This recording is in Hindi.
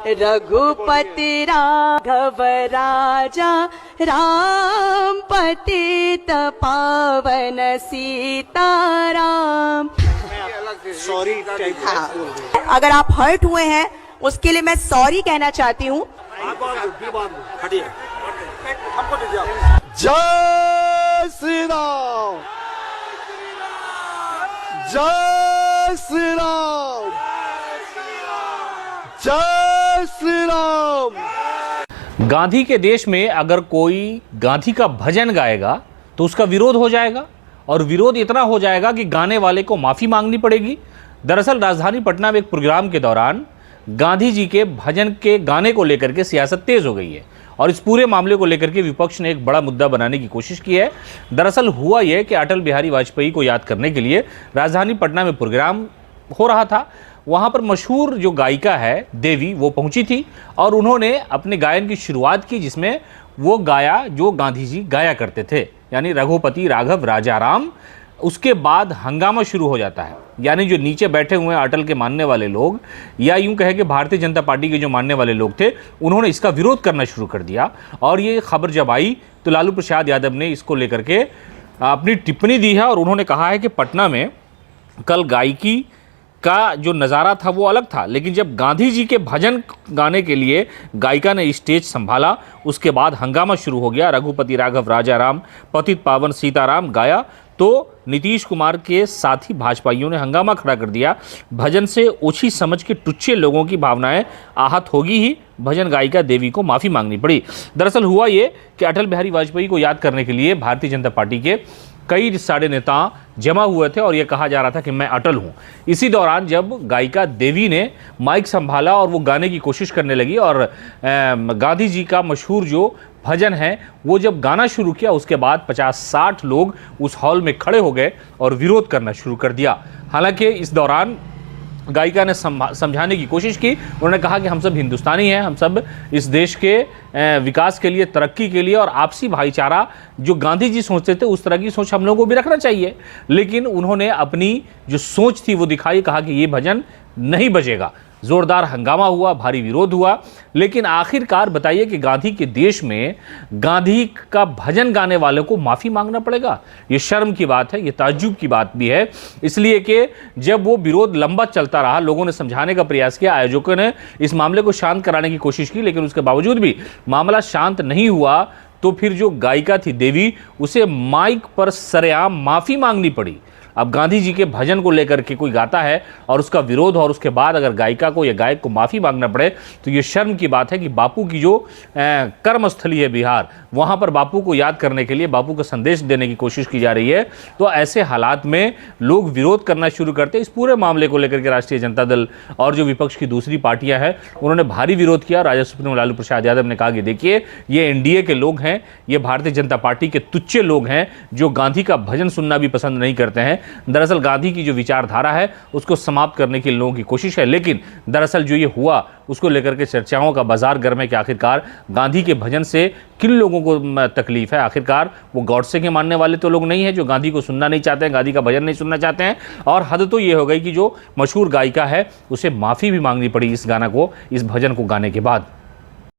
रघुपति राघव राजा राम पतित पावन सीताराम। सॉरी हाँ, अगर आप हर्ट हुए हैं उसके लिए मैं सॉरी कहना चाहती हूँ। जय श्री राम, जय श्री राम, जय श्री राम। गांधी के देश में अगर कोई गांधी का भजन गाएगा तो उसका विरोध हो जाएगा, और विरोध इतना हो जाएगा कि गाने वाले को माफी मांगनी पड़ेगी। दरअसल राजधानी पटना में एक प्रोग्राम के दौरान गांधी जी के भजन के गाने को लेकर के सियासत तेज हो गई है, और इस पूरे मामले को लेकर के विपक्ष ने एक बड़ा मुद्दा बनाने की कोशिश की है। दरअसल हुआ यह कि अटल बिहारी वाजपेयी को याद करने के लिए राजधानी पटना में प्रोग्राम हो रहा था। वहाँ पर मशहूर जो गायिका है देवी, वो पहुँची थी और उन्होंने अपने गायन की शुरुआत की, जिसमें वो गाया जो गांधी जी गाया करते थे, यानी रघुपति राघव राजा राम। उसके बाद हंगामा शुरू हो जाता है, यानी जो नीचे बैठे हुए हैं अटल के मानने वाले लोग, या यूं कहे कि भारतीय जनता पार्टी के जो मानने वाले लोग थे, उन्होंने इसका विरोध करना शुरू कर दिया। और ये खबर जब आई तो लालू प्रसाद यादव ने इसको लेकर के अपनी टिप्पणी दी है, और उन्होंने कहा है कि पटना में कल गायकी का जो नज़ारा था वो अलग था, लेकिन जब गांधी जी के भजन गाने के लिए गायिका ने स्टेज संभाला, उसके बाद हंगामा शुरू हो गया। रघुपति राघव राजा राम पतित पावन सीताराम गाया तो नीतीश कुमार के साथी भाजपाइयों ने हंगामा खड़ा कर दिया। भजन से ओछी समझ के टुच्चे लोगों की भावनाएं आहत होगी ही, भजन गायिका देवी को माफ़ी मांगनी पड़ी। दरअसल हुआ ये कि अटल बिहारी वाजपेयी को याद करने के लिए भारतीय जनता पार्टी के कई सारे नेता जमा हुए थे और ये कहा जा रहा था कि मैं अटल हूँ। इसी दौरान जब गायिका देवी ने माइक संभाला और वो गाने की कोशिश करने लगी, और गांधी जी का मशहूर जो भजन है वो जब गाना शुरू किया, उसके बाद 50-60 लोग उस हॉल में खड़े हो गए और विरोध करना शुरू कर दिया। हालांकि इस दौरान गायिका ने समझाने की कोशिश की। उन्होंने कहा कि हम सब हिंदुस्तानी हैं, हम सब इस देश के विकास के लिए, तरक्की के लिए और आपसी भाईचारा जो गांधी जी सोचते थे, उस तरह की सोच हम लोगों को भी रखना चाहिए। लेकिन उन्होंने अपनी जो सोच थी वो दिखाई, कहा कि ये भजन नहीं बजेगा। जोरदार हंगामा हुआ, भारी विरोध हुआ, लेकिन आखिरकार बताइए कि गांधी के देश में गांधी का भजन गाने वाले को माफ़ी मांगना पड़ेगा। ये शर्म की बात है, ये ताज्जुब की बात भी है, इसलिए कि जब वो विरोध लंबा चलता रहा, लोगों ने समझाने का प्रयास किया, आयोजकों ने इस मामले को शांत कराने की कोशिश की, लेकिन उसके बावजूद भी मामला शांत नहीं हुआ, तो फिर जो गायिका थी देवी, उसे माइक पर सरेआम माफ़ी मांगनी पड़ी। अब गांधी जी के भजन को लेकर के कोई गाता है और उसका विरोध, और उसके बाद अगर गायिका को या गायक को माफ़ी मांगना पड़े, तो ये शर्म की बात है कि बापू की जो कर्मस्थली है बिहार, वहाँ पर बापू को याद करने के लिए, बापू का संदेश देने की कोशिश की जा रही है। तो ऐसे हालात में लोग विरोध करना शुरू करते हैं। इस पूरे मामले को लेकर के राष्ट्रीय जनता दल और जो विपक्ष की दूसरी पार्टियां हैं, उन्होंने भारी विरोध किया। राजद सुप्रीमो लालू प्रसाद यादव ने कहा कि देखिए, ये एनडीए के लोग हैं, ये भारतीय जनता पार्टी के तुच्चे लोग हैं जो गांधी का भजन सुनना भी पसंद नहीं करते हैं। दरअसल गांधी की जो विचारधारा है उसको समाप्त करने की लोगों की कोशिश है, लेकिन दरअसल जो ये हुआ उसको लेकर के चर्चाओं का बाजार गर्म है कि आखिरकार गांधी के भजन से किन लोगों को तकलीफ है। आखिरकार वो गॉडसे के मानने वाले तो लोग नहीं हैं जो गांधी को सुनना नहीं चाहते हैं, गांधी का भजन नहीं सुनना चाहते हैं। और हद तो ये हो गई कि जो मशहूर गायिका है उसे माफ़ी भी मांगनी पड़ी इस गाना को, इस भजन को गाने के बाद।